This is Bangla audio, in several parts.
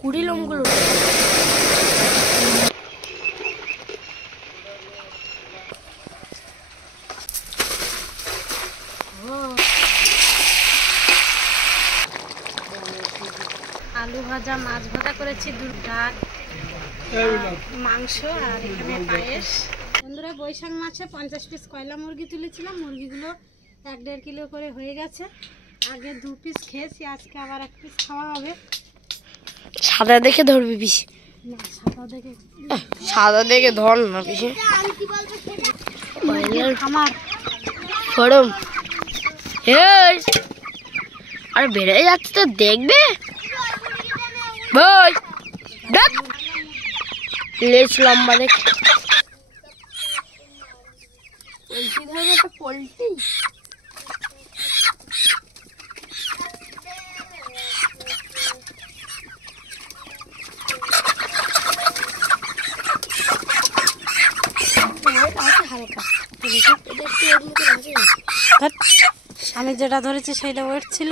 কুড়ি লোমগুলো আলু ভাজা, মাছ ভাজা করেছি, ডাল, মাংস আর এখানে পায়েস। বন্ধুরা, বৈশাখ মাসে 50 পিস কয়লা মুরগি তুলেছিলাম। মুরগিগুলো 1-1.5 কিলো করে হয়ে গেছে। আগে 2 পিস খেয়েছি, আজকে আবার 1 পিস খাওয়া হবে। সাদা দেখে ধরবি পিসি? না, সাদা দেখে ধর না পিসি। আমার গরম আর বেড়ে যাচ্ছে তো, দেখবে ভাই। দেখ লেজ লম্বা দেখে পোল্ট্রি ধরবে, একটা পোল্ট্রি। আমি যেটা ধরেছি সেটা ওয়েট ছিল,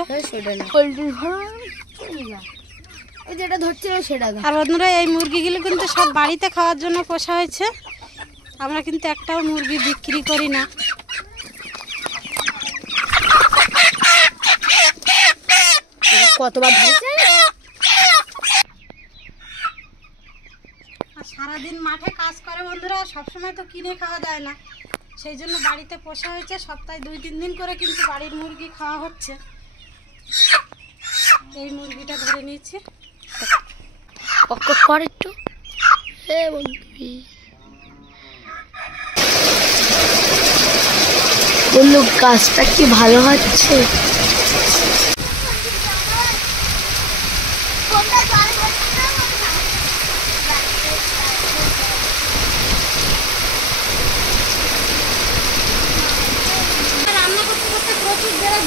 যেটা ধরছিল সেটা। আর বন্ধুরা, এই মুরগিগুলো কিন্তু সব বাড়িতে খাওয়ার জন্য পোষা হয়েছে। আমরা কিন্তু একটাও মুরগি বিক্রি করি না। কতবার ধরেছে। আর সারাদিন মাঠে কাজ করে বন্ধুরা, সবসময় তো কিনে খাওয়া যায় না, সেই জন্য বাড়িতে পোষা হয়েছে। সপ্তাহে 2-3 দিন করে কিন্তু বাড়ির মুরগি খাওয়া হচ্ছে। এই মুরগিটা ধরে নিয়েছি। কর একটু বন্ধু, গাছটা কি ভালো হচ্ছে।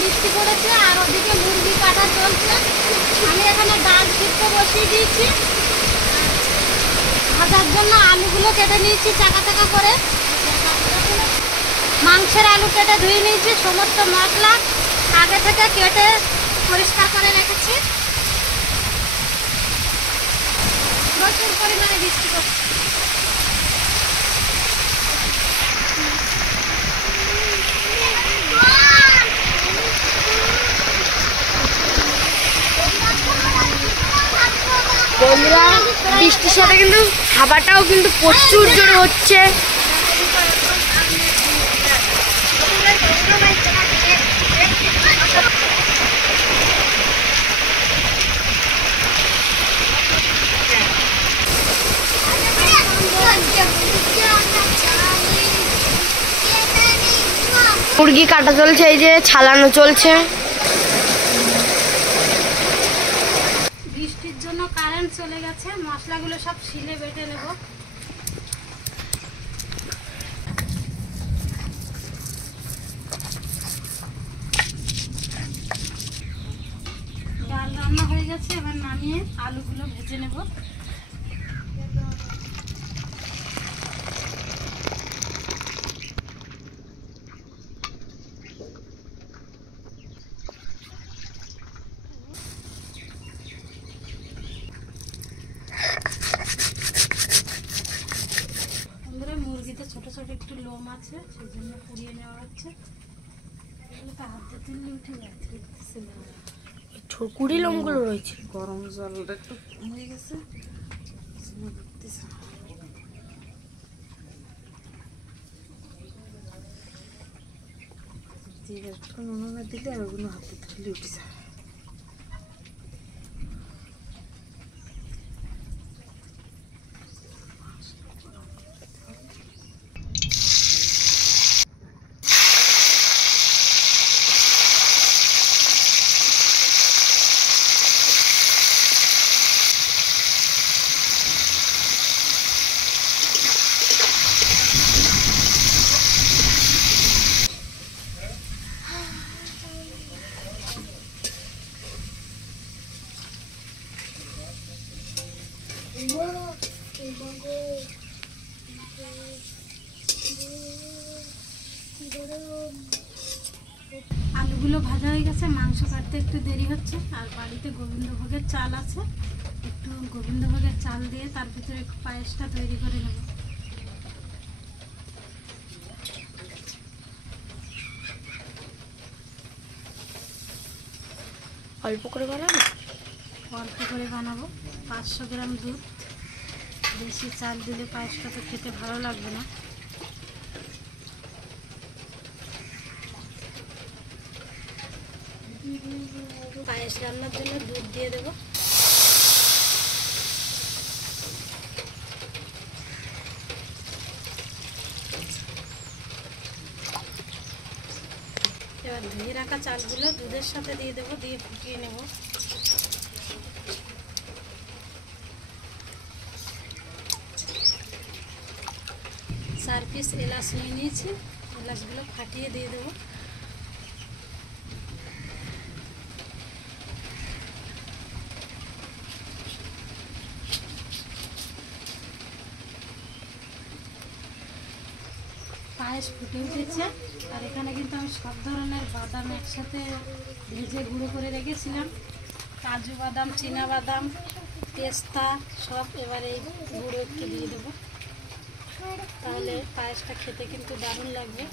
বৃষ্টি পড়েছে আর ওদিকে মুরগি কাটা চলছে। আমি এখানে ডাল সিদ্ধ বসিয়ে দিয়েছি। ভাজার জন্য আলুগুলো কেটে নিয়েছি চাকা চাকা করে। মাংসের আলু কেটে ধুয়ে নিয়েছি। সমস্ত মশলা আগে থেকে কেটে পরিষ্কার করে রেখেছি। প্রচুর পরিমাণে বৃষ্টি পড়ছে। বন্ধুরা, বৃষ্টির সাথে কিন্তু হাওয়াটাও কিন্তু প্রচুর জোরে হচ্ছে। মুরগি কাটা চলছে, এই যে ছালানো চলছে। বৃষ্টির জন্য কারেন্ট চলে গেছে। মশলাগুলো সব শিলে বেটে নেব। ডাল রান্না হয়ে গেছে, এবার নামিয়ে আলুগুলো ভেজে নেব। মুরগিতে ছোট ছোট একটু লোম আছে, সেই জন্য পুড়িয়ে নেওয়া হচ্ছে। হাতে তুললে উঠে যাচ্ছে। কুড়ি লোমগুলো রয়েছে। গরম জলটা একটু হয়ে গেছে। দিলে ওগুলো হাতে তুললে উঠে যায়। আলুগুলো ভাজা হয়ে গেছে। মাংস কাটতে একটু দেরি হচ্ছে। আর বাড়িতে গোবিন্দভোগের চাল আছে, একটু গোবিন্দভোগের চাল দিয়ে তার ভিতরে পায়েসটা তৈরি করে নেব। অল্প করে বানাবো, অল্প করে বানাবো। 500 গ্রাম দুধ, বেশি চাল দিলে পায়েসটা তো খেতে ভালো লাগবে না। পায়েস রান্নার জন্য দুধ দিয়ে দেবো। এবার ধুয়ে রাখা চালগুলো দুধের সাথে দিয়ে দেবো, দিয়ে ফুটিয়ে নেব। 4 পিস এলাচ নিয়ে নিয়েছি, এলাচগুলো ফাটিয়ে দিয়ে দেবো। পায়েস ফুটে উঠেছে, আর এখানে কিন্তু আমি সব ধরনের বাদাম একসাথে ভেজে গুঁড়ো করে রেখেছিলাম। কাজু বাদাম, চীনা বাদাম, পেস্তা সব এবার এই গুঁড়ো একটু দিয়ে দেবো, তাহলে পায়েসটা খেতে কিন্তু দারুণ লাগবে।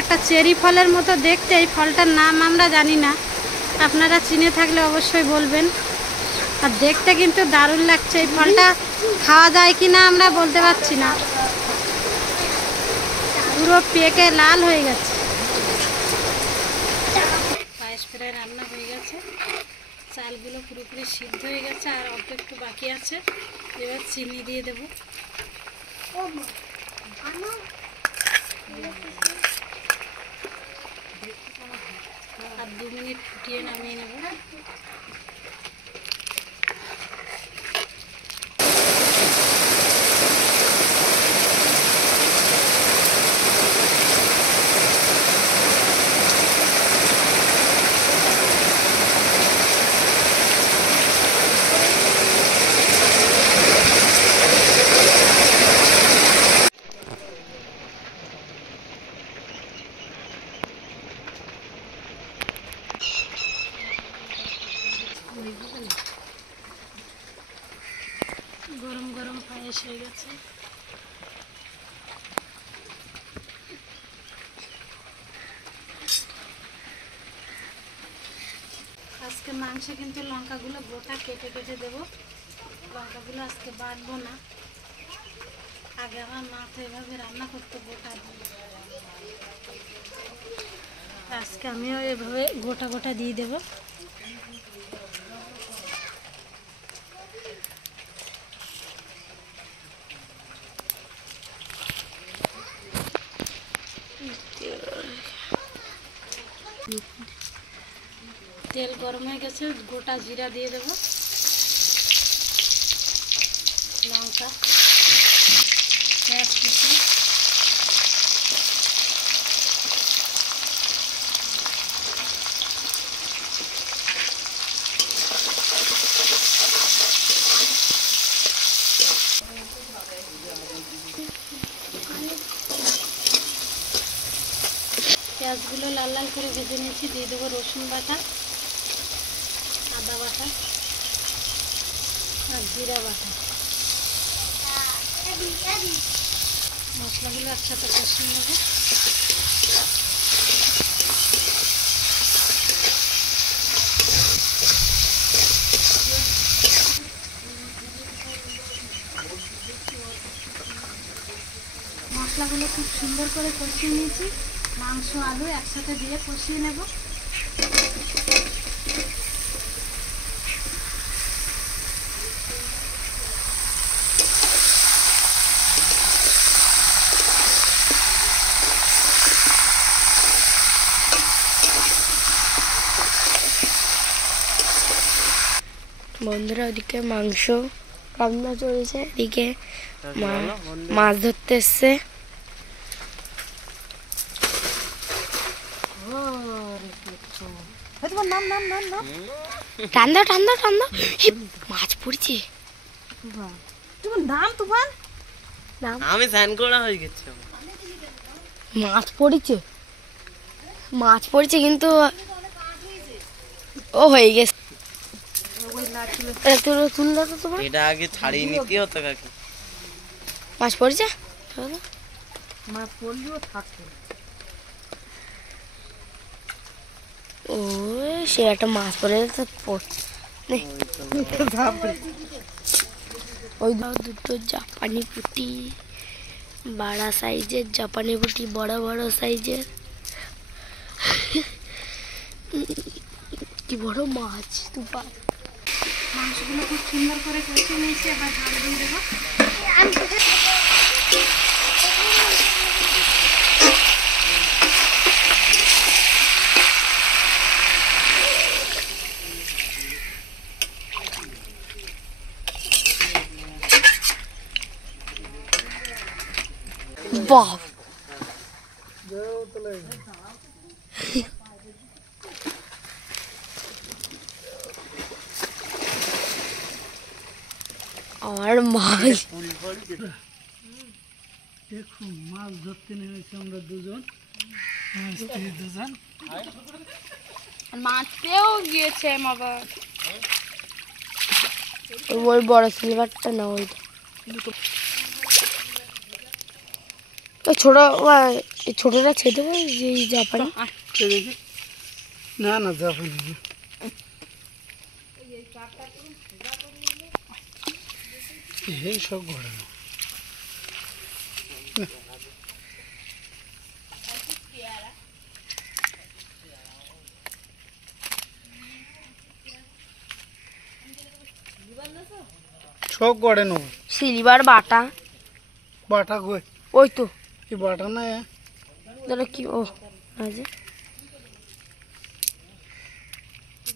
একটা চেরি ফলের মতো দেখতে, এই ফলটার নাম আমরা জানি না, আপনারা চিনে থাকলে অবশ্যই বলবেন। আর দেখতে কিন্তু দারুণ লাগছে। এই ফলটা খাওয়া যায় কি না আমরা বলতে পারছি না, পুরো পেকে লাল হয়ে গেছে। পায়েস প্রায় রান্না হয়ে গেছে, চালগুলো পুরোপুরি সিদ্ধ হয়ে গেছে, আর অল্প একটু বাকি আছে। এবার চিনি দিয়ে দেব, আর 2 মিনিট ফুটিয়ে নামিয়ে নেব। গরম গরম পায়েস হয়ে গেছে। আজকে মাংসে কিন্তু লঙ্কাগুলো গোটা কেটে কেটে দেবো, লঙ্কাগুলো আজকে বাটবো না। আগে আমার মা তো এভাবে রান্না করতে গোটা দিয়ে, আজকে আমিও এভাবে গোটা গোটা দিয়ে দেবো। তেল গরম হয়ে গেছে, গোটা জিরা দিয়ে দেবো, লঙ্কা, পেঁয়াজ কুচি, পেঁয়াজগুলো লাল লাল করে ভেজে নিয়েছি। দিয়ে দেবো রসুন বাটা, আদা বাটা আর জিরা বাটা। মশলাগুলো একসাথে কষিয়ে নেব। মশলাগুলো খুব সুন্দর করে কষিয়ে নিয়েছি, মাংস আলু একসাথে দিয়ে কষিয়ে নেব। বন্ধুরা ওদিকে মাংস রান্না চলছে, এদিকে মাছ ধরতে এসছে। ঠান্ডা ঠান্ডা ঠান্ডা, মাছ পড়ছে। তোমার নাম, তোমার নাম আমি স্নান করা হয়ে গেছে। মাছ পড়েছে, মাছ পড়েছে কিন্তু ও হয়ে গেছে। তুললে তো তোমার এটা আগে ছাড়িয়ে নিতে হতো কাকি। মাছ পড়েছে, মাছ পড়লেও থাকতো। ও সে একটা মাছ পড়ে ওই দুটো জাপানি পুঁটি, বড় সাইজের জাপানি পুঁটি, বড় বড় সাইজের। কি বড় মাছ তুপা। মাংসগুলো খুব সুন্দর করে কষে নিয়েছি, এবার ঝাল দিয়ে দেবো। বাহ, আর মাছ দেখুন মাছ ধরতে নেমেছি আমরা দুজন, দুজন মাছ পেয়েও গিয়েছে বাবা। ওই বড় সিলভারটা না, ওইটা ওই ছোট, ছোটটা ছেড়ে দেবো যে জাপানি। না না যাবেন এই সব ঘরে না। সব গড়ে নেব। সিলভার বাটা, বাটা কই? ওই তো কি বাটা না দাদা কি ও আছে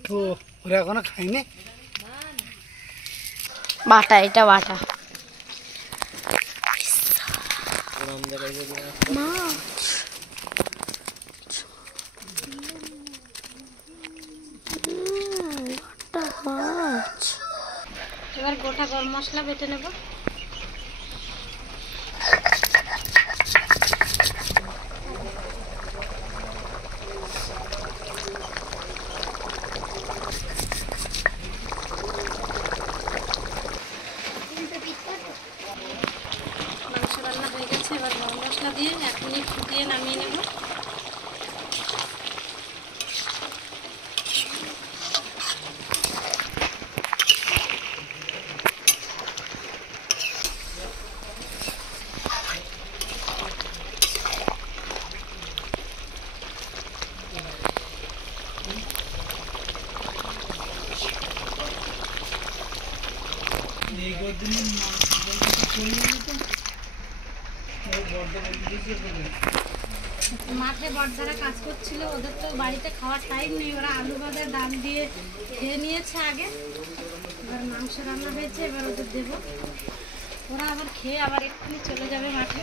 তো ওরা এখনো খাইনি। বাটা, এটা বাটা মাছ। বাটা মাছ। এবার গোটা গরম মশলা বেটে নেব। মাংস রান্না হয়ে গেছে, এবার গরম মশলা দিয়ে 1 মিনিট ফুটিয়ে নামিয়ে নেব। মাঠে বড়দারা কাজ করছিল, ওদের তো বাড়িতে খাওয়ার টাইম নেই, ওরা আলু ভাজা ডাল দিয়ে খেয়ে নিয়েছে আগে। এবার মাংস রান্না হয়েছে, এবার ওদের দেবো। ওরা আবার খেয়ে আবার এক্ষুনি চলে যাবে মাঠে।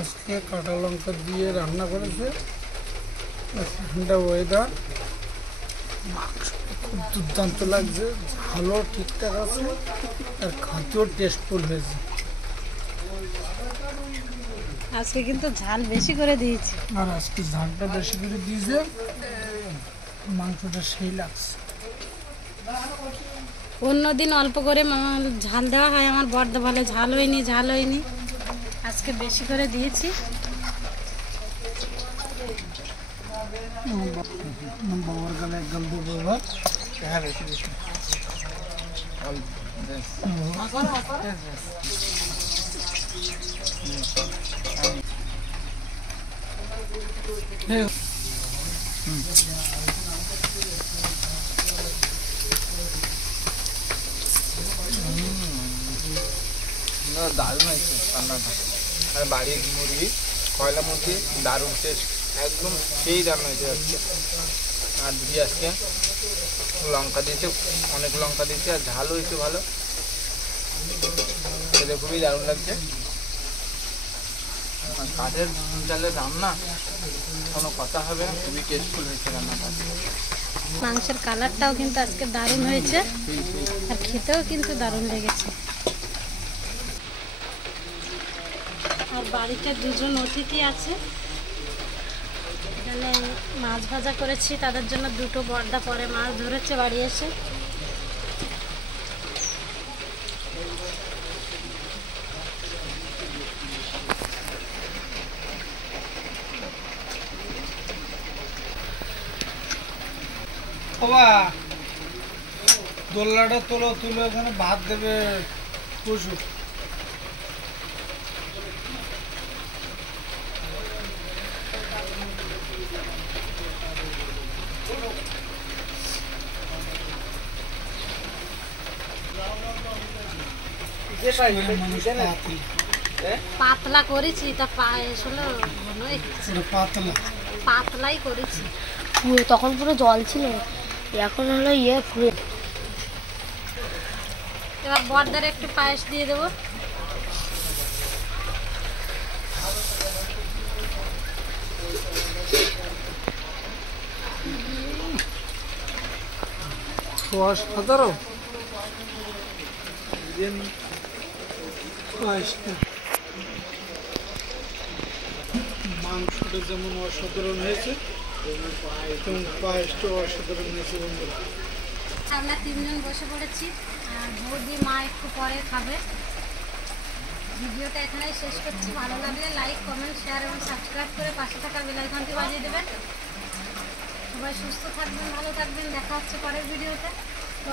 আজকে কাঁচা লঙ্কা দিয়ে রান্না করেছে, ঠান্ডা ওয়েদার, মাংস খুব দুর্দান্ত লাগছে, ঝালও ঠিকঠাক আছে আর খাতেও টেস্টফুল হয়েছে। আজকে কিন্তু ঝাল বেশি করে দিয়েছি। আর আজকে ঝালটা বেশি করে দিয়েছে, মাংসটা সেই লাগছে। অন্যদিন অল্প করে ঝাল দেওয়া হয়, আমার বড়দা বলে ঝাল হয়নি ঝাল হয়নি, আজকে বেশি করে দিয়েছি। বাবার গালে এক গাল দেবো এবার। দারুণ হয়েছে রান্নাটা। আর বাড়ির মুরগি, কয়লা মুরগি, দারুণ টেস্ট, একদম সেই রান্না হয়েছে আজকে। আর দিদি আজকে লঙ্কা দিয়েছে, অনেক লঙ্কা দিয়েছে, আর ঝাল হয়েছে ভালো, খেতে খুবই দারুণ লাগছে। আর কাঠের চালের রান্না কোনো কথা হবে না, খুবই টেস্টফুল হয়েছে রান্নাটা। মাংসের কালারটাও কিন্তু আজকে দারুণ হয়েছে, আর খেতেও কিন্তু দারুণ লেগেছে। আর বাড়িতে দুজন অতিথি আছে, এখানে মাছ ভাজা করেছি, তাদের জন্য দুটো বর্দা পরে মাছ ধরেছে বাড়ি এসে। বাবা দোল্লাটা তোলো, তুলে এখানে ভাত দেবে পশু। পাতলা করেছি, তা পায়েস হলো পাতলা পাতলাই করেছি। তখন পুরো জল ছিল, এখন হলো পুরো। এবার বর্দার একটু পায়েস দিয়ে দেবো। অসাধারণ মাংসটা যেমন অসাধারণ হয়েছে, তেমন পায়েসটা অসাধারণ হয়েছে বন্ধুরা। আমরা তিনজন বসে পড়েছি, আর বৌদি মা একটু পরে খাবে। ভিডিওটা এখানেই শেষ করছি। ভালো লাগলে লাইক, কমেন্ট, শেয়ার এবং সাবস্ক্রাইব করে পাশে থাকা বেল আইকনটি বাজিয়ে দেবেন। সবাই সুস্থ থাকবেন, ভালো থাকবেন, দেখা হচ্ছে পরের ভিডিওতে। তো